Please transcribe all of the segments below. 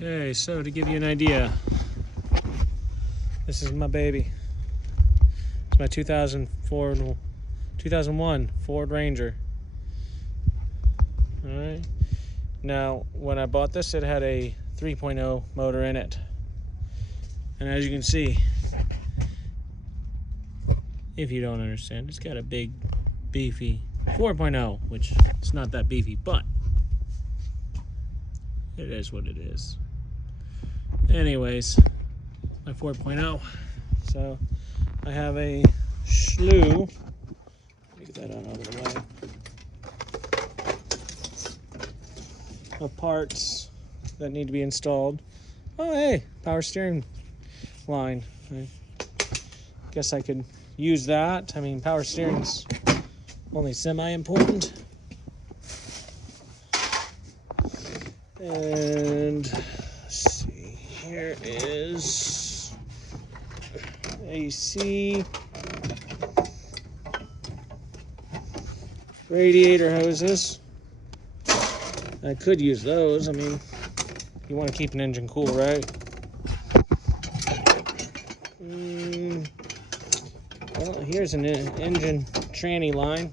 Okay, so to give you an idea, this is my baby. It's my 2001 Ford Ranger. Alright. Now, when I bought this, it had a 3.0 motor in it. And as you can see, if you don't understand, it's got a big, beefy 4.0, which it's not that beefy, but it is what it is. Anyways, my 4.0. So I have a slew. Let me get that out of the way. Of parts that need to be installed. Oh, hey, power steering line. I guess I could use that. I mean, power steering's only semi-important. And let's see, here is AC, radiator hoses. I could use those. I mean, you want to keep an engine cool, right? Well, here's an engine tranny line.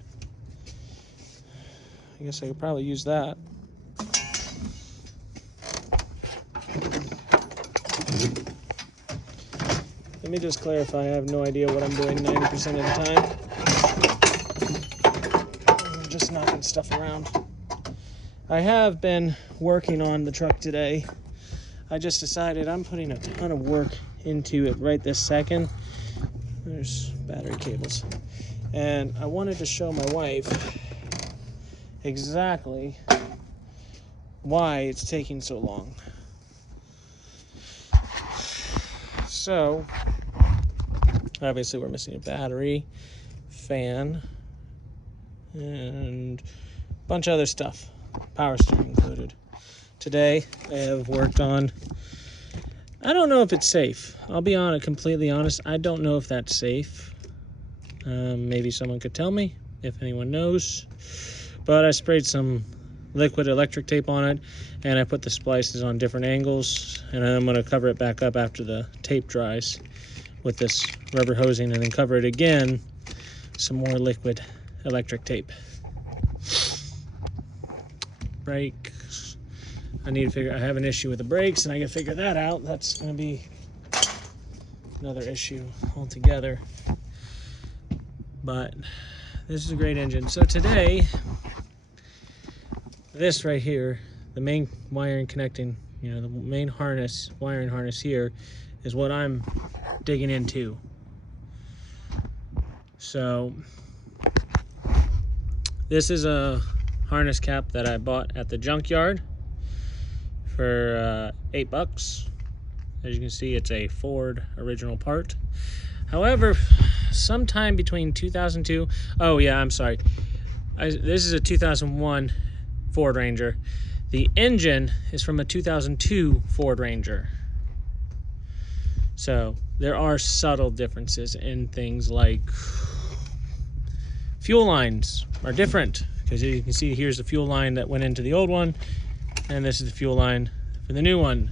I guess I could probably use that. Let me just clarify, I have no idea what I'm doing 90% of the time. I'm just knocking stuff around. I have been working on the truck today. I just decided I'm putting a ton of work into it right this second. There's battery cables. And I wanted to show my wife exactly why it's taking so long. So, obviously we're missing a battery, fan, and a bunch of other stuff, power steering included. Today I have worked on, I don't know if it's safe. I'll be completely honest, I don't know if that's safe. Maybe someone could tell me if anyone knows. But I sprayed some liquid electric tape on it, and I put the splices on different angles, and I'm going to cover it back up after the tape dries with this rubber hosing, and then cover it again, some more liquid electric tape. Brakes. I have an issue with the brakes, and I can figure that out. That's going to be another issue altogether. But this is a great engine. So today, this right here, the main wiring connecting, the main wiring harness here, is what I'm digging into. So this is a harness cap that I bought at the junkyard for $8. As you can see, it's a Ford original part. However, sometime between 2002, this is a 2001 Ford Ranger. The engine is from a 2002 Ford Ranger. So there are subtle differences in things like fuel lines are different, because you can see here's the fuel line that went into the old one, and this is the fuel line for the new one.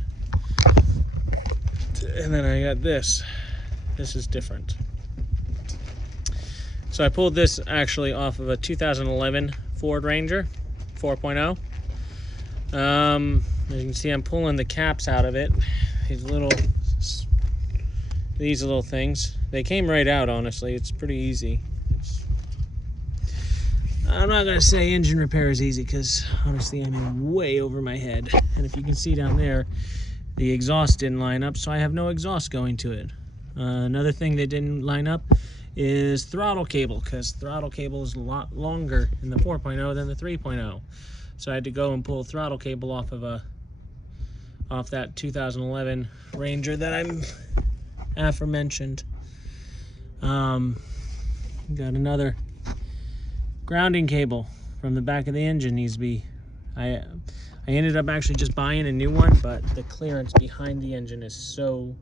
And then I got this. This is different. So I pulled this actually off of a 2011 Ford Ranger 4.0. As you can see, I'm pulling the caps out of it. These little things. They came right out, honestly. It's pretty easy. I'm not going to say engine repair is easy, because honestly I'm in way over my head. And if you can see down there, the exhaust didn't line up, so I have no exhaust going to it. Another thing that didn't line up is throttle cable, because throttle cable is a lot longer in the 4.0 than the 3.0. So I had to go and pull throttle cable off that 2011 Ranger that I'm aforementioned. Got another grounding cable from the back of the engine needs to be. I ended up actually just buying a new one, but the clearance behind the engine is so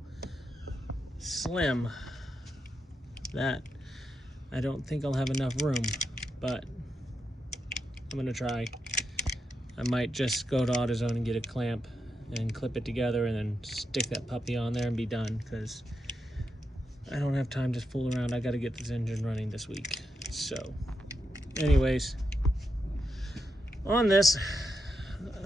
slim that I don't think I'll have enough room, but I'm gonna try. I might just go to AutoZone and get a clamp and clip it together and then stick that puppy on there and be done, because I don't have time to fool around. I got to get this engine running this week. So anyways, on this,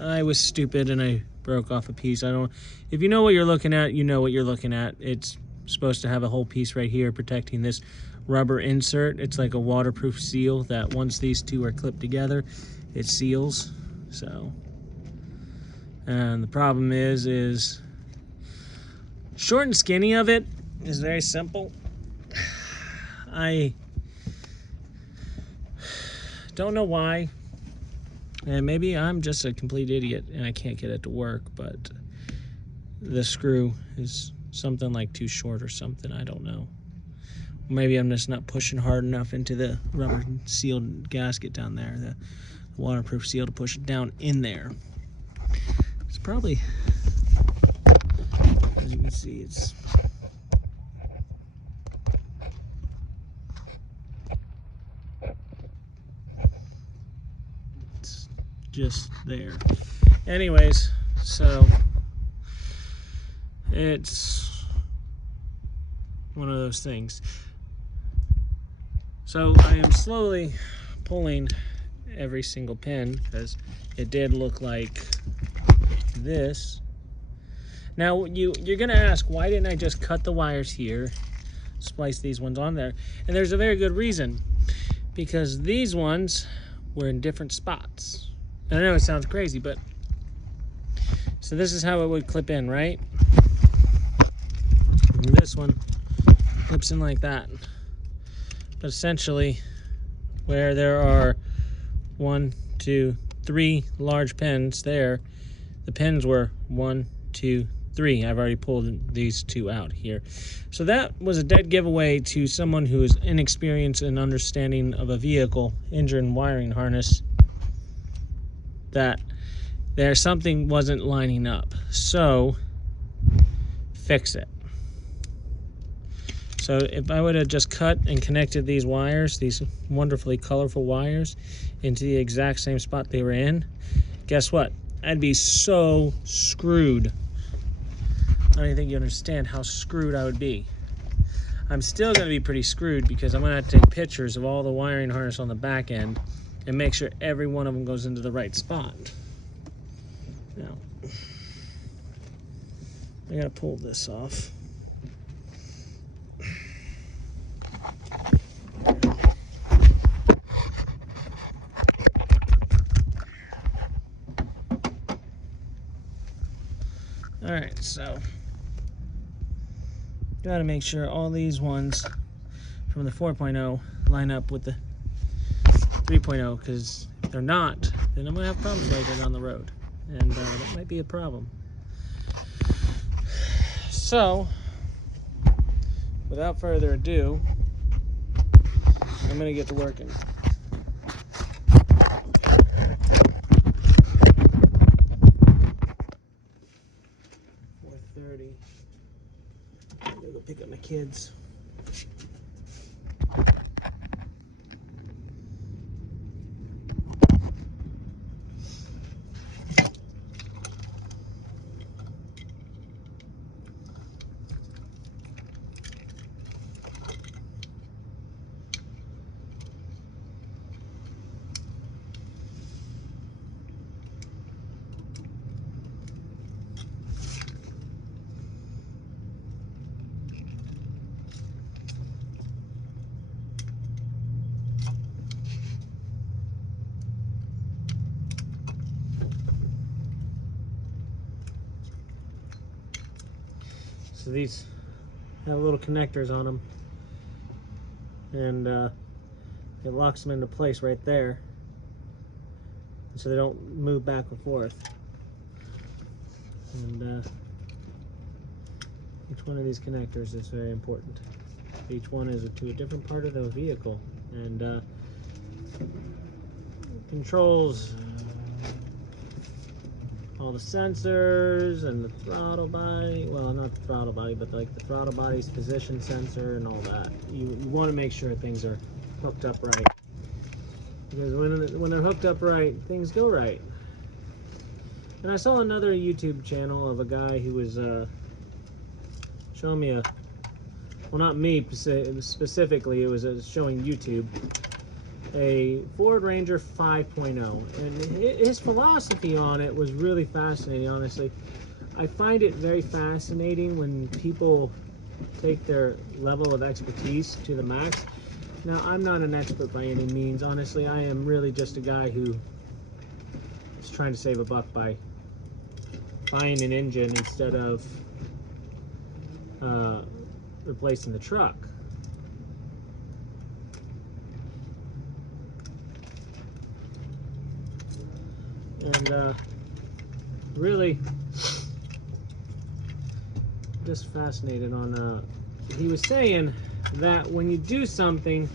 I was stupid and I broke off a piece. If you know what you're looking at, you know what you're looking at. It's supposed to have a whole piece right here protecting this rubber insert. It's like a waterproof seal that once these two are clipped together, it seals. So, and the problem is short and skinny of it is very simple. I don't know why, and maybe I'm just a complete idiot and I can't get it to work, but the screw is something like too short or something. I don't know. Maybe I'm just not pushing hard enough into the rubber sealed gasket down there, the waterproof seal, to push it down in there. It's probably, as you can see, it's just there. Anyways, so it's one of those things. So I am slowly pulling every single pin because it did look like this. Now you're gonna ask, why didn't I just cut the wires here, splice these ones on there? And there's a very good reason, because these ones were in different spots. And I know it sounds crazy, but so this is how it would clip in, right? And this one clips in like that. But essentially, where there are 1, 2, 3 large pins there, the pins were 1, 2, 3. I've already pulled these two out here. So that was a dead giveaway to someone who is inexperienced in understanding of a vehicle engine wiring harness, that there's something wasn't lining up. So fix it. So if I would have just cut and connected these wires, these wonderfully colorful wires, into the exact same spot they were in, guess what? I'd be so screwed. I don't even think you understand how screwed I would be. I'm still going to be pretty screwed because I'm going to have to take pictures of all the wiring harness on the back end and make sure every one of them goes into the right spot. Now, I got to pull this off. All right, so got to make sure all these ones from the 4.0 line up with the 3.0, because if they're not, then I'm going to have problems later down the road, and that might be a problem. So, without further ado, I'm going to get to working. I'm gonna go pick up my kids. So these have little connectors on them, and it locks them into place right there, so they don't move back and forth. And each one of these connectors is very important. Each one is to a different part of the vehicle, and controls all the sensors and the throttle body. Well, not the throttle body, but like the throttle body's position sensor and all that. You want to make sure things are hooked up right, because when they're hooked up right, things go right. And I saw another YouTube channel of a guy who was showing me well, not me specifically, it was showing YouTube, a Ford Ranger 5.0. And his philosophy on it was really fascinating, honestly. I find it very fascinating when people take their level of expertise to the max. Now, I'm not an expert by any means. Honestly, I am really just a guy who is trying to save a buck by buying an engine instead of replacing the truck. And really just fascinated on he was saying that when you do something,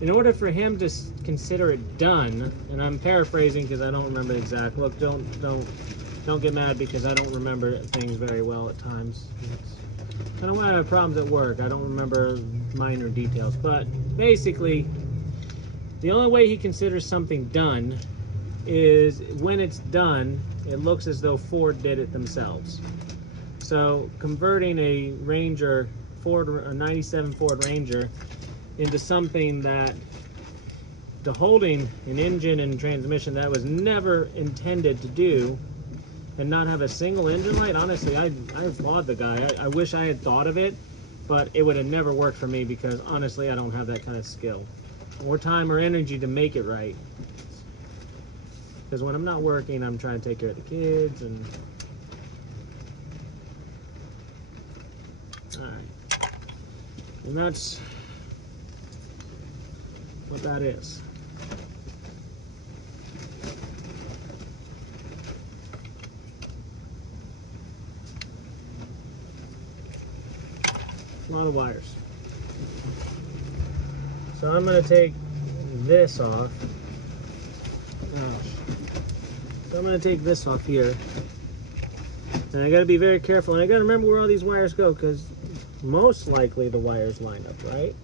in order for him to consider it done, and I'm paraphrasing because I don't remember the exact, look, don't get mad because I don't remember things very well at times. It's kind of when I have problems at work, I don't remember minor details, but basically the only way he considers something done is when it's done, it looks as though Ford did it themselves. So converting a Ranger, a 97 Ford Ranger, into something that, to holding an engine and transmission that was never intended to do, and not have a single engine light, honestly, I applaud the guy. I wish I had thought of it, but it would have never worked for me because honestly, I don't have that kind of skill or time or energy to make it right. Because when I'm not working, I'm trying to take care of the kids and... Alright. And that's what that is. A lot of wires. So I'm going to take this off. So I'm going to take this off here. And I got to be very careful. And I got to remember where all these wires go, because most likely the wires line up, right?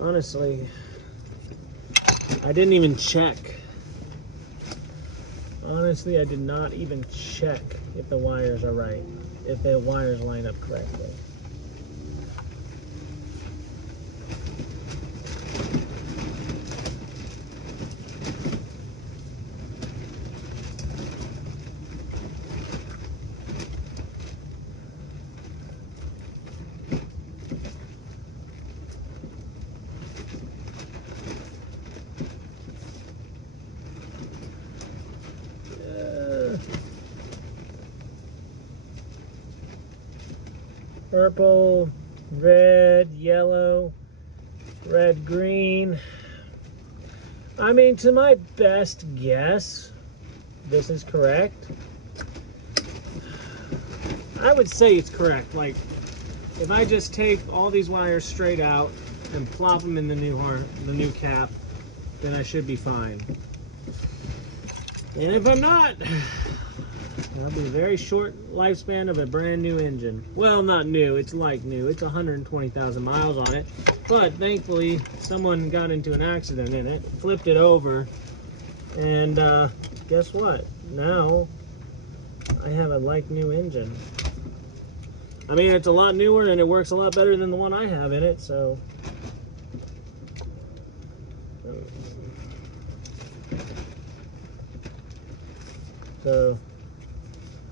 Honestly, I didn't even check. Honestly, I did not even check if the wires are right, if the wires line up correctly. Purple, red, yellow, red, green. I mean, to my best guess, this is correct. I would say it's correct. Like, if I just take all these wires straight out and plop them in the new cap, then I should be fine. And if I'm not, that'll be a very short lifespan of a brand new engine. Well, not new, it's like new. It's 120,000 miles on it. But thankfully, someone got into an accident in it, flipped it over, and guess what? Now, I have a like new engine. I mean, it's a lot newer and it works a lot better than the one I have in it, so...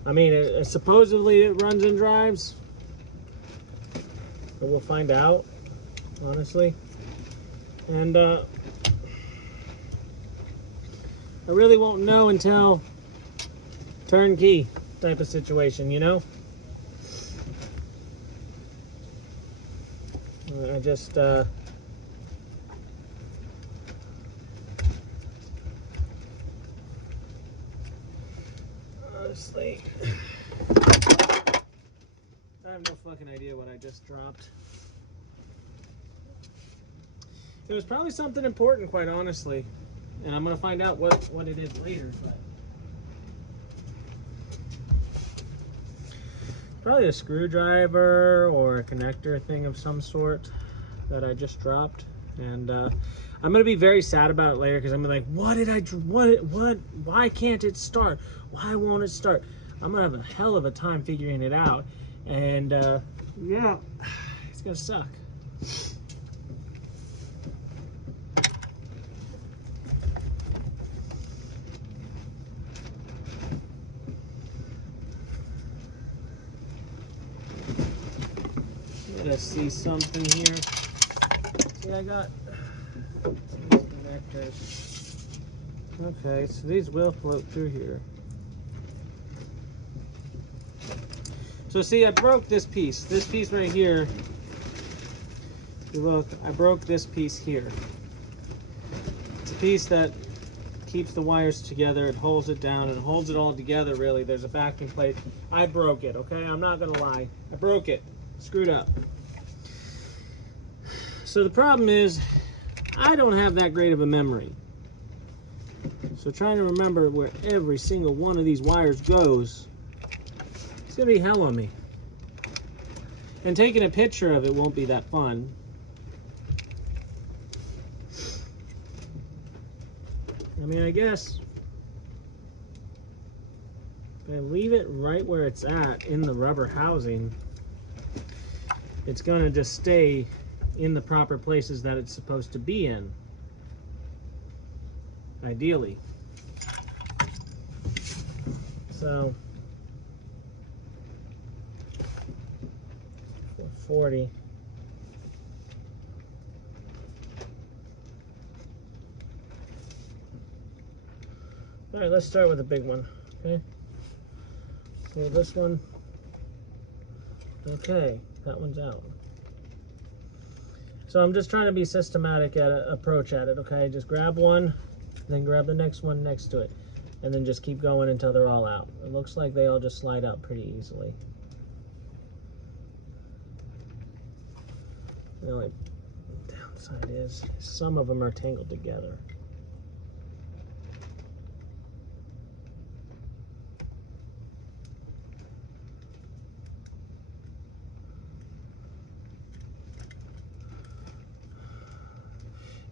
I mean, supposedly it runs and drives, but we'll find out, honestly. And I really won't know until turnkey type of situation, you know? I just, honestly, I have no fucking idea what I just dropped. It was probably something important, quite honestly, and I'm gonna find out what it is later, but probably a screwdriver or a connector thing of some sort that I just dropped. And I'm gonna be very sad about it later because I'm gonna be like, why can't it start? Why won't it start? I'm gonna have a hell of a time figuring it out, and yeah, it's gonna suck. Let's see something here. See, I got these connectors. Okay, so these will float through here. So see, I broke this piece. This piece right here. You look, I broke this piece here. It's a piece that keeps the wires together. It holds it down and holds it all together, really. There's a backing plate. I broke it, okay? I'm not gonna lie. I broke it. Screwed up. So the problem is, I don't have that great of a memory. So trying to remember where every single one of these wires goes, it's gonna be hell on me. And taking a picture of it won't be that fun. I mean, I guess if I leave it right where it's at in the rubber housing, it's gonna just stay in the proper places that it's supposed to be in, ideally. So 440. All right, let's start with the big one, okay? So this one, okay, that one's out. So I'm just trying to be systematic at approach at it, okay? Just grab one, then grab the next one next to it, and then just keep going until they're all out. It looks like they all just slide out pretty easily. The only downside is some of them are tangled together.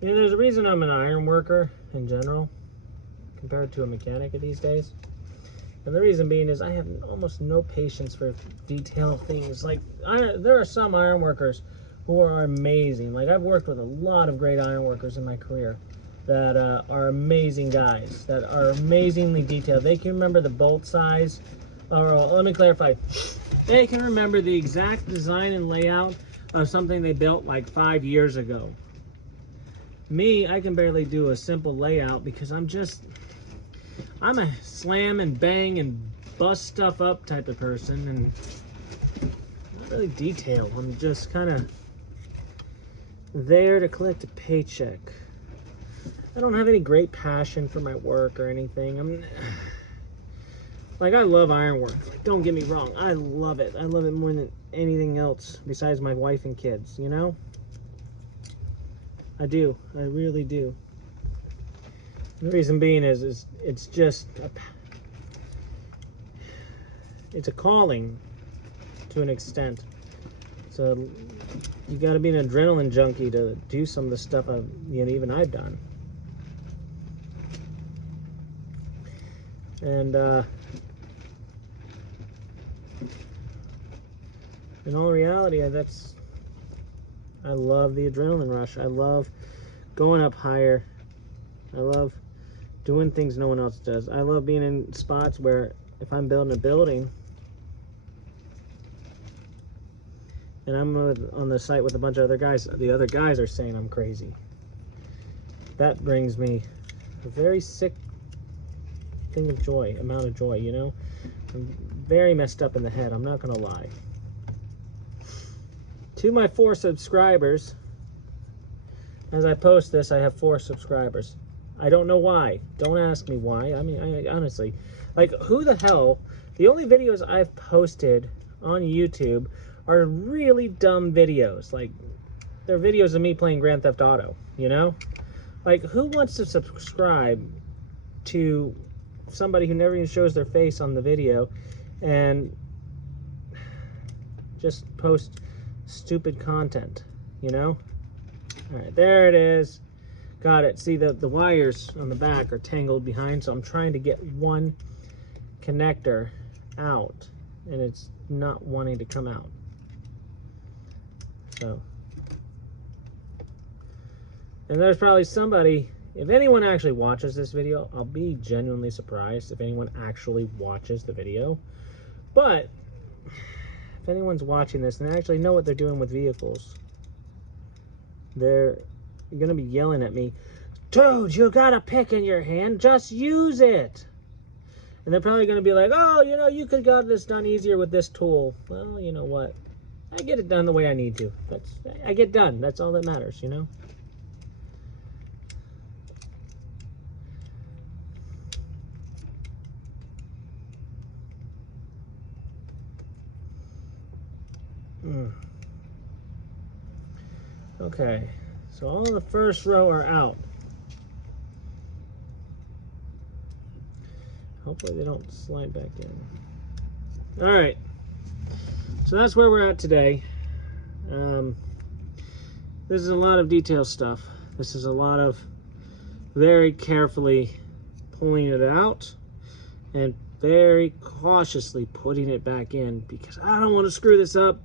You know, there's a reason I'm an iron worker in general compared to a mechanic these days. And the reason being is I have almost no patience for detailed things. Like, there are some iron workers who are amazing. Like, I've worked with a lot of great iron workers in my career that are amazing guys, that are amazingly detailed. They can remember the bolt size, or let me clarify. They can remember the exact design and layout of something they built like 5 years ago. Me, I can barely do a simple layout because I'm a slam and bang and bust stuff up type of person, and not really detailed. I'm just kind of there to collect a paycheck. I don't have any great passion for my work or anything. Like, I love ironwork. Like, don't get me wrong. I love it. I love it more than anything else besides my wife and kids, you know? I do. I really do. The reason being is it's just it's a calling to an extent. So you got to be an adrenaline junkie to do some of the stuff even I've done. And in all reality, I love the adrenaline rush. I love going up higher. I love doing things no one else does. I love being in spots where if I'm building a building and I'm on the site with a bunch of other guys, the other guys are saying I'm crazy. That brings me a very sick amount of joy, you know? I'm very messed up in the head, I'm not gonna lie. To my 4 subscribers, as I post this, I have 4 subscribers. I don't know why. Don't ask me why. I mean, I honestly, like, who the hell? The only videos I've posted on YouTube are really dumb videos. Like, they're videos of me playing Grand Theft Auto, you know? Like, who wants to subscribe to somebody who never even shows their face on the video and just post stupid content, you know? All right, there it is. got it. See, the wires on the back are tangled behind, so I'm trying to get one connector out, and it's not wanting to come out. So, and there's probably somebody, if anyone actually watches this video, I'll be genuinely surprised if anyone actually watches the video. But if anyone's watching this and they actually know what they're doing with vehicles, they're going to be yelling at me, dude, you got a pick in your hand, just use it. And they're probably going to be like, oh, you know, you could have got this done easier with this tool. Well, you know what? I get it done the way I need to. I get done. That's all that matters, you know? Okay, so all the first row are out. Hopefully they don't slide back in. All right, so that's where we're at today. This is a lot of detail stuff. This is a lot of very carefully pulling it out and very cautiously putting it back in, because I don't want to screw this up.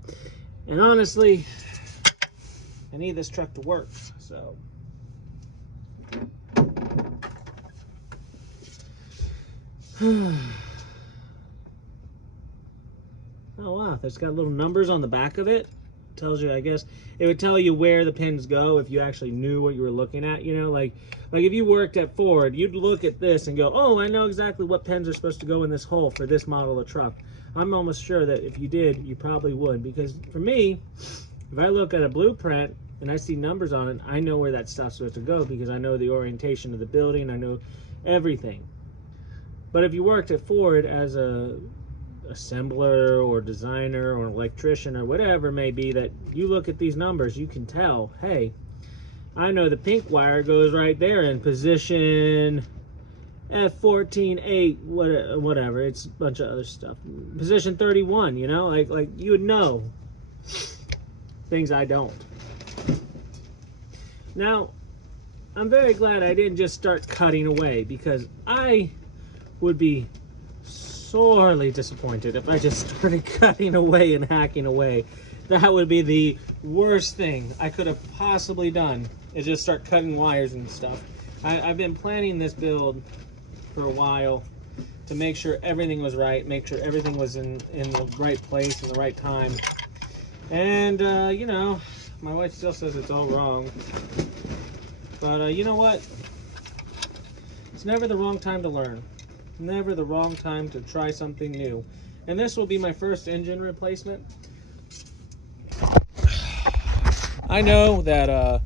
And honestly, I need this truck to work, so. Oh wow, it's got little numbers on the back of it. Tells you, I guess, it would tell you where the pins go if you actually knew what you were looking at, you know, like if you worked at Ford, you'd look at this and go, oh, I know exactly what pins are supposed to go in this hole for this model of truck. I'm almost sure that if you did, you probably would, because for me, if I look at a blueprint and I see numbers on it, I know where that stuff's supposed to go, because I know the orientation of the building, I know everything. But if you worked at Ford as a assembler or designer or electrician or whatever it may be, that you look at these numbers, you can tell, hey, I know the pink wire goes right there in position F14.8, whatever. It's a bunch of other stuff. Position 31, you know, like you would know things I don't. Now, I'm very glad I didn't just start cutting away, because I would be sorely disappointed if I just started cutting away and hacking away. That would be the worst thing I could have possibly done, is just start cutting wires and stuff. I've been planning this build for a while to make sure everything was right, make sure everything was in the right place and the right time. And, you know, my wife still says it's all wrong. But, you know what? It's never the wrong time to learn. Never the wrong time to try something new. And this will be my first engine replacement. I know that